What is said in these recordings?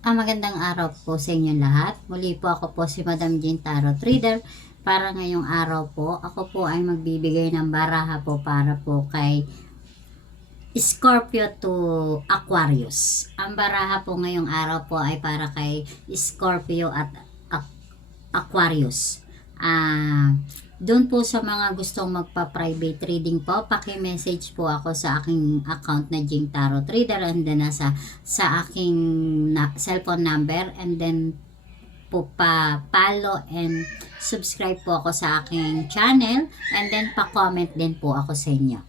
Magandang araw po sa inyong lahat. Muli po ako po si Madam Jean Tarot Reader. Para ngayong araw po, ako po ay magbibigay ng baraha po para po kay Scorpio to Aquarius. Ang baraha po ngayong araw po ay para kay Scorpio at Aquarius. Doon po sa mga gustong magpa-private reading po, paki-message po ako sa aking account na Jing Tarot Reader, and then sa aking cellphone number, and then po pa-follow and subscribe po ako sa aking channel, and then pa-comment din po ako sa inyo.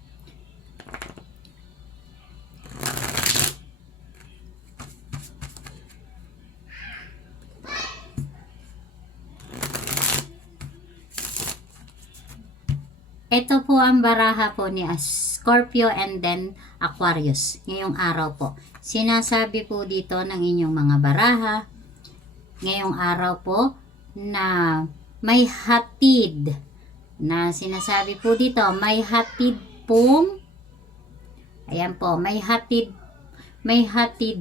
Ito po ang baraha po ni Scorpio and then Aquarius ngayong araw po. Sinasabi po dito ng inyong mga baraha ngayong araw po na may hatid, na sinasabi po dito may hatid pong, ayan po, may hatid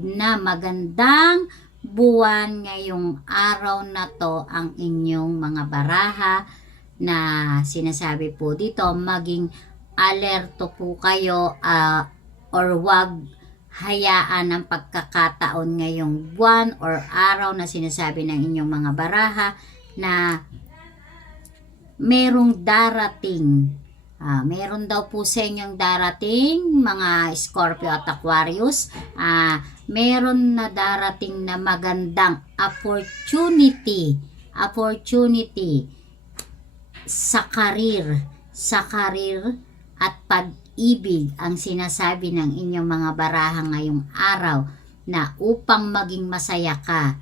na magandang buwan ngayong araw na to ang inyong mga baraha, na sinasabi po dito maging alerto po kayo or wag hayaan ang pagkakataon ngayong buwan or araw na sinasabi ng inyong mga baraha na merong darating. Meron daw po sa inyong darating mga Scorpio at Aquarius. Meron na darating na magandang opportunity sa karir at pag-ibig ang sinasabi ng inyong mga baraha ngayong araw, na upang maging masaya ka.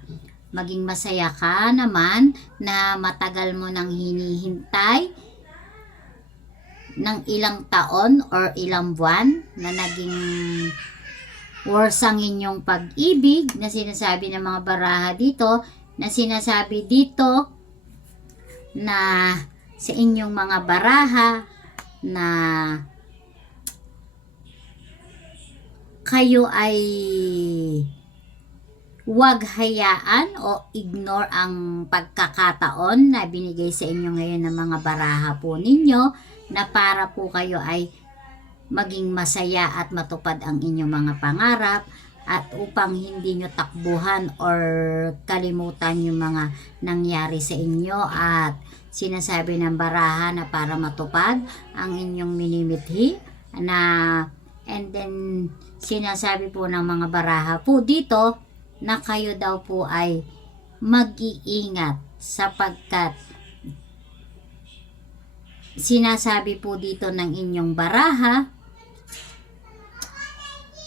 Maging masaya ka naman na matagal mo nang hinihintay ng ilang taon or ilang buwan na naging worse ang inyong pag-ibig, na sinasabi ng mga baraha dito, na sinasabi dito na sa inyong mga baraha na kayo ay huwag hayaan o ignore ang pagkakataon na binigay sa inyo ngayon ng mga baraha po ninyo, na para po kayo ay maging masaya at matupad ang inyong mga pangarap, at upang hindi nyo takbuhan or kalimutan yung mga nangyari sa inyo, at sinasabi ng baraha na para matupad ang inyong minimithi na, and then sinasabi po ng mga baraha po dito na kayo daw po ay mag-iingat, sapagkat sinasabi po dito ng inyong baraha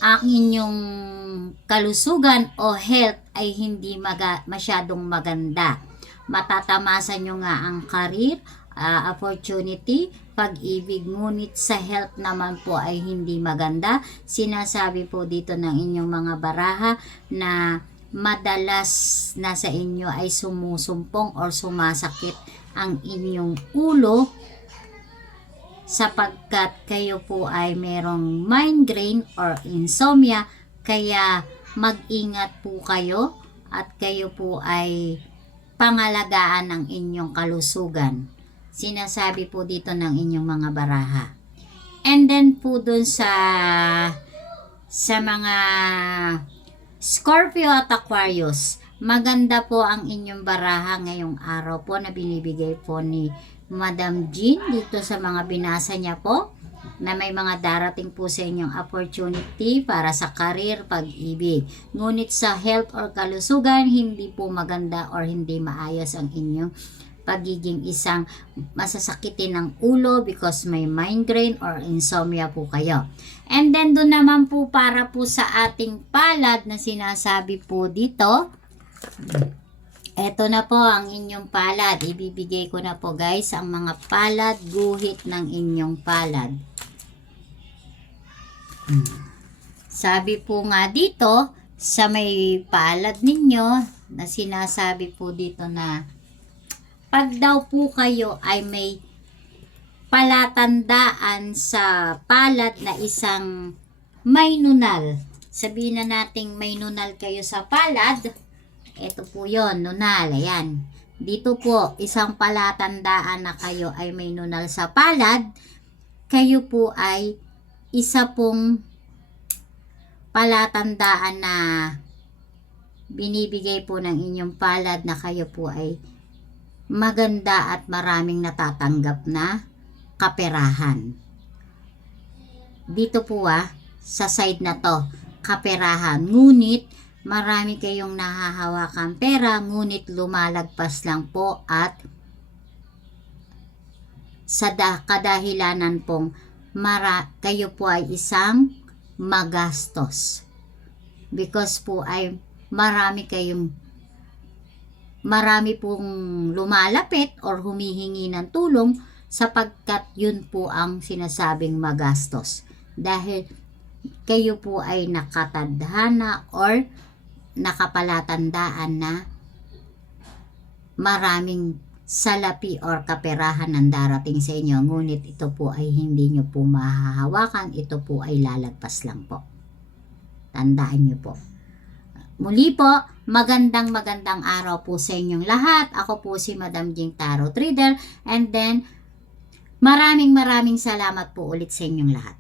ang inyong kalusugan o health ay hindi masyadong maganda. Matatamasan nyo nga ang career, opportunity, pag-ibig, ngunit sa health naman po ay hindi maganda. Sinasabi po dito ng inyong mga baraha na madalas na sa inyo ay sumusumpong or sumasakit ang inyong ulo, sapagkat kayo po ay merong migraine or insomnia. Kaya mag-ingat po kayo at kayo po ay pangalagaan ng inyong kalusugan. Sinasabi po dito ng inyong mga baraha. And then po dun sa mga Scorpio at Aquarius, maganda po ang inyong baraha ngayong araw po na binibigay po ni Madam Jean dito sa mga binasa niya po, na may mga darating po sa inyong opportunity para sa career, pag-ibig. Ngunit sa health or kalusugan, hindi po maganda or hindi maayos ang inyong pagiging isang masasakitin ng ulo because may migraine or insomnia po kayo. And then doon naman po para po sa ating palad na sinasabi po dito, eto na po ang inyong palad. Ibibigay ko na po guys ang mga palad, guhit ng inyong palad. Sabi po nga dito sa may palad ninyo na sinasabi po dito na pag daw po kayo ay may palatandaan sa palad na isang may nunal. Sabihin na nating may nunal kayo sa palad. Ito po yon, nunal. Ayan. Dito po, isang palatandaan na kayo ay may nunal sa palad. Kayo po ay isa pong palatandaan na binibigay po ng inyong palad na kayo po ay maganda at maraming natatanggap na kaperahan. Dito po sa side na to, kaperahan. Ngunit, marami kayong nahahawakang pera, ngunit lumalagpas lang po at sa kadahilanan pong kayo po ay isang magastos. Because po ay marami pong lumalapit or humihingi ng tulong sapagkat yun po ang sinasabing magastos. Dahil kayo po ay nakatadhana or nakapalatandaan na maraming salapi or kaperahan ang darating sa inyo, ngunit ito po ay hindi nyo po mahahawakan, ito po ay lalagpas lang po. Tandaan nyo po. Muli po, magandang araw po sa inyong lahat. Ako po si Madam Jing Tarot Reader, and then maraming salamat po ulit sa inyong lahat.